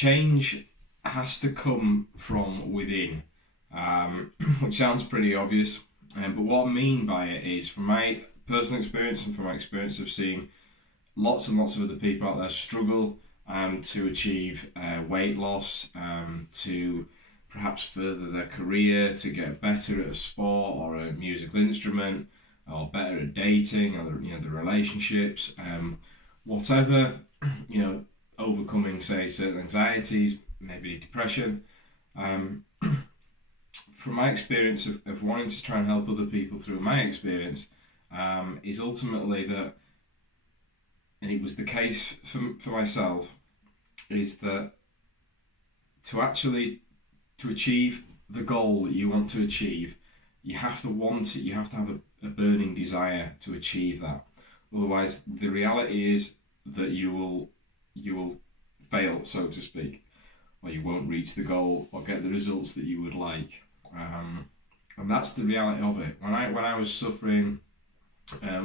change has to come from within, which sounds pretty obvious. But what I mean by it is, from my personal experience and from my experience of seeing lots and lots of other people out there struggle to achieve weight loss, to perhaps further their career, to get better at a sport or a musical instrument, or better at dating, or the relationships, whatever, overcoming, say, certain anxieties, maybe depression. From my experience of wanting to try and help other people through my experience, is ultimately that, and it was the case for myself, is that to achieve the goal that you want to achieve, you have to want it, you have to have a burning desire to achieve that. Otherwise, the reality is that you will fail, so to speak, or you won't reach the goal or get the results that you would like. And that's the reality of it. When I was suffering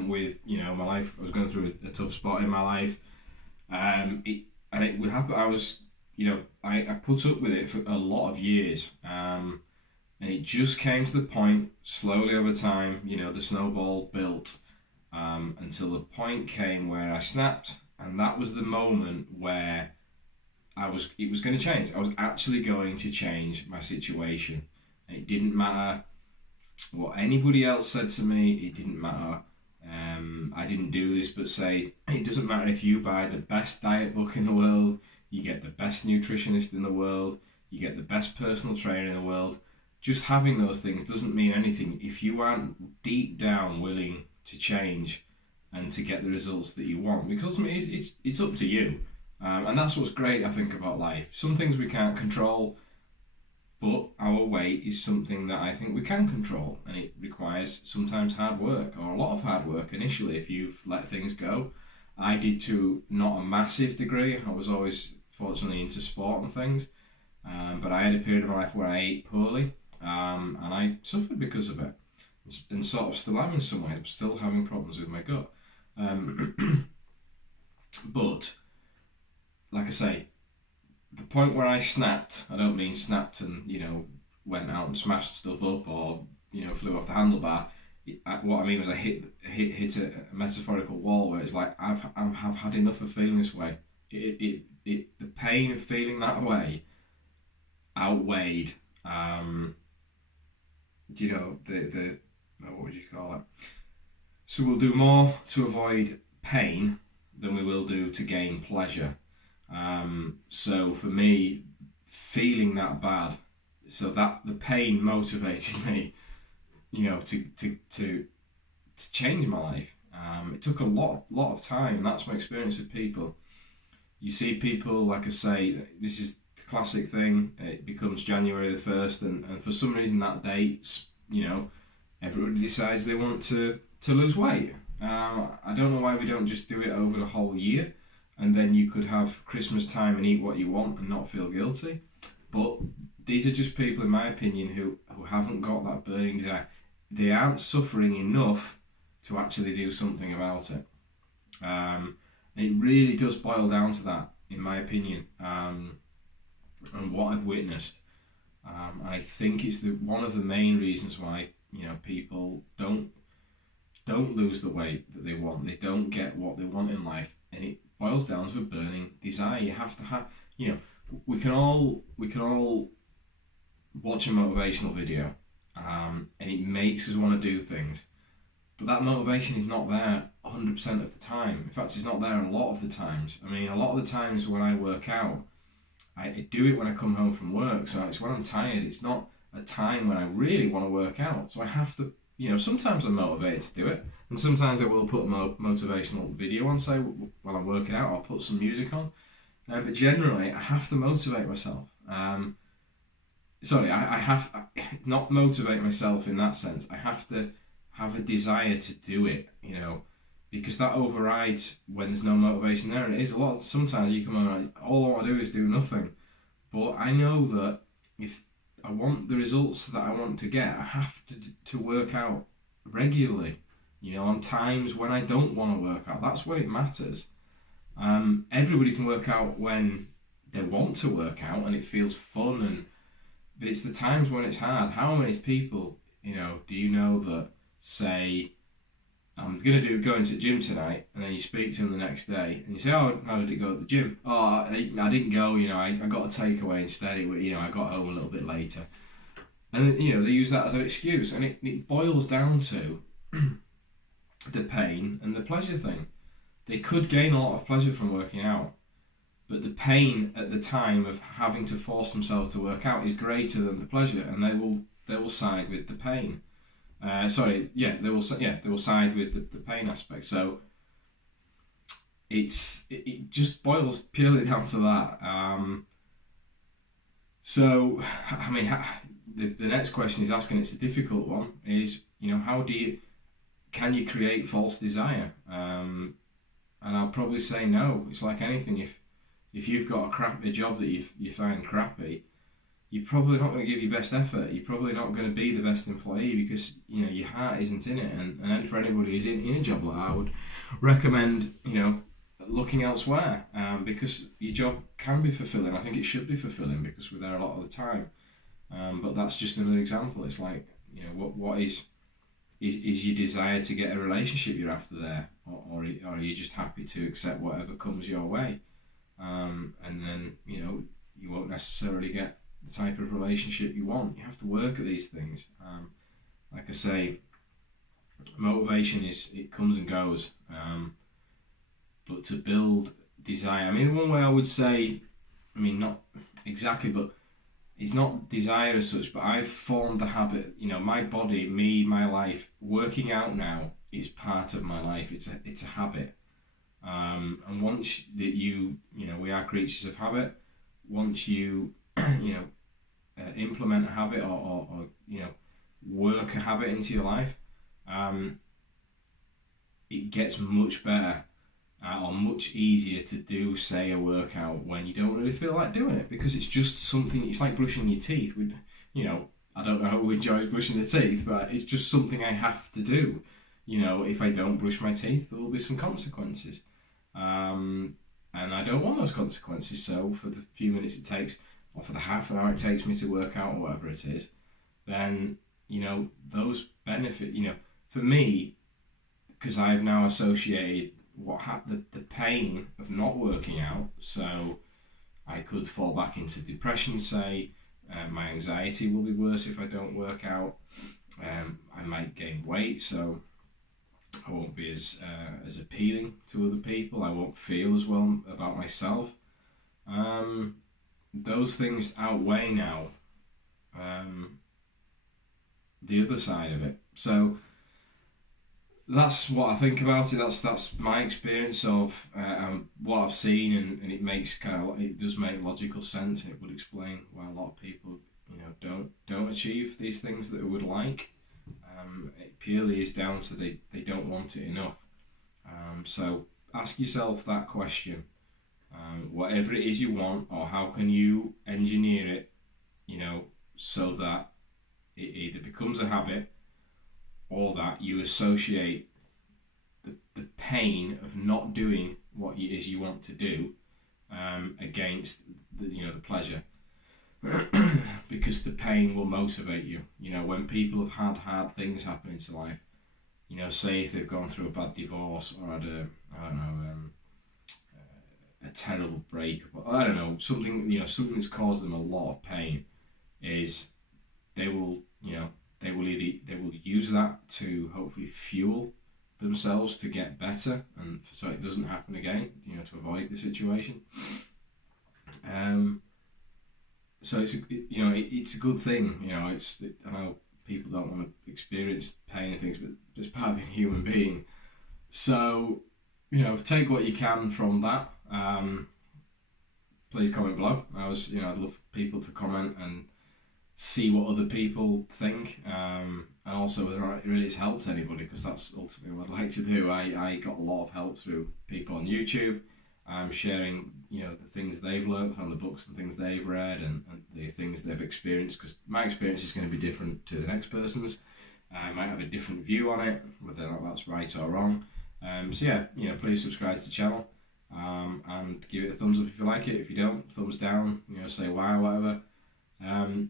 with my life, I was going through a tough spot in my life. It would happen. I put up with it for a lot of years, and it just came to the point, slowly over time, the snowball built, until the point came where I snapped, and that was the moment where it was going to change. I was actually going to change my situation. And it didn't matter what anybody else said to me. It didn't matter. I didn't do this, but say, it doesn't matter if you buy the best diet book in the world, you get the best nutritionist in the world, you get the best personal trainer in the world. Just having those things doesn't mean anything if you aren't deep down willing to change and to get the results that you want. Because it's up to you. And that's what's great, I think, about life. Some things we can't control, but our weight is something that I think we can control, and it requires sometimes hard work, or a lot of hard work initially if you've let things go. I did to not a massive degree. I was always fortunately into sport and things, but I had a period of my life where I ate poorly, and I suffered because of it, and sort of still am in some ways. I'm still having problems with my gut. But, like I say, the point where I snapped, I don't mean snapped and, went out and smashed stuff up or, flew off the handlebar. What I mean was I hit a metaphorical wall where it's like, I've had enough of feeling this way. The pain of feeling that way outweighed, what would you call it? So we'll do more to avoid pain than we will do to gain pleasure. So for me, feeling that bad, so that the pain motivated me, to change my life. It took a lot of time, and that's my experience with people. You see people, like I say, this is the classic thing. It becomes January the 1st, and for some reason that date, everybody decides they want to lose weight. I don't know why we don't just do it over the whole year, and then you could have Christmas time and eat what you want and not feel guilty. But these are just people, in my opinion, who haven't got that burning desire. They aren't suffering enough to actually do something about it. It really does boil down to that, in my opinion, and what I've witnessed. I think it's one of the main reasons why people don't lose the weight that they want. They don't get what they want in life, and it boils down to a burning desire. You have to have, we can all watch a motivational video, and it makes us want to do things, but that motivation is not there 100% of the time. In fact, it's not there a lot of the times. I mean, a lot of the times when I work out, I do it when I come home from work, so it's when I'm tired. It's not a time when I really want to work out, so I have to, sometimes I'm motivated to do it, and sometimes I will put a motivational video on, say, while I'm working out. I'll put some music on, but generally I have to motivate myself. I have not motivate myself in that sense. I have to have a desire to do it, because that overrides when there's no motivation there. And it is a lot. Sometimes you come on, like, all I want to do is do nothing. But I know that if I want the results that I want to get, I have to work out regularly. On times when I don't want to work out, that's when it matters. Everybody can work out when they want to work out and it feels fun, but it's the times when it's hard. How many people, do you know that say, I'm going to go into the gym tonight, and then you speak to them the next day and you say, oh, how did it go at the gym? Oh, I didn't go, I got a takeaway instead, I got home a little bit later. And, they use that as an excuse, and it boils down to the pain and the pleasure thing. They could gain a lot of pleasure from working out, but the pain at the time of having to force themselves to work out is greater than the pleasure, and they will side with the pain. They will side with the pain aspect. So it just boils purely down to that. The next question is asking. It's a difficult one. Is can you create false desire? And I'll probably say no. It's like anything. If you've got a job that you find crappy, you're probably not going to give your best effort. You're probably not going to be the best employee because your heart isn't in it. And for anybody who's in a job like that, I would recommend looking elsewhere, because your job can be fulfilling. I think it should be fulfilling because we're there a lot of the time. But that's just another example. It's like what is your desire to get a relationship you're after there, or are you just happy to accept whatever comes your way? And then you won't necessarily get the type of relationship you want. You have to work at these things. Like I say, motivation it comes and goes, but to build desire, one way I would say, not exactly, but it's not desire as such, but I've formed the habit, my body, my life, working out now is part of my life. It's a habit. And once that we are creatures of habit. Once you, implement a habit or work a habit into your life, it gets much better or much easier to do, say, a workout when you don't really feel like doing it, because it's just something. It's like brushing your teeth. I don't know who enjoys brushing their teeth, but it's just something I have to do. If I don't brush my teeth, there will be some consequences. And I don't want those consequences. So for the few minutes it takes, or for the half an hour it takes me to work out, or whatever it is, then those benefit. For me, because I've now associated the pain of not working out. So I could fall back into depression. Say, my anxiety will be worse if I don't work out. I might gain weight, so I won't be as appealing to other people. I won't feel as well about myself. Those things outweigh now the other side of it. So that's what I think about it. That's my experience of what I've seen, and it makes it does make logical sense. It would explain why a lot of people don't achieve these things that they would like. It purely is down to they don't want it enough. So ask yourself that question. Whatever it is you want, or how can you engineer it, so that it either becomes a habit, or that you associate the pain of not doing what it is you want to do against the pleasure. Because the pain will motivate you. When people have had hard things happen into life, say if they've gone through a bad divorce, or had a terrible breakup, I don't know, something that's caused them a lot of pain, is they will use that to hopefully fuel themselves to get better, and so it doesn't happen again, to avoid the situation. So it's a good thing. I know people don't want to experience pain and things, but it's part of being a human being. So take what you can from that. Please comment below. I'd love people to comment and see what other people think, and also whether it really has helped anybody, because that's ultimately what I'd like to do. I got a lot of help through people on YouTube. Sharing the things they've learned from the books and things they've read, and the things they've experienced, because my experience is going to be different to the next person's. I might have a different view on it, whether that's right or wrong. Please subscribe to the channel. and give it a thumbs up if you like it. If you don't, thumbs down. Say why or whatever. And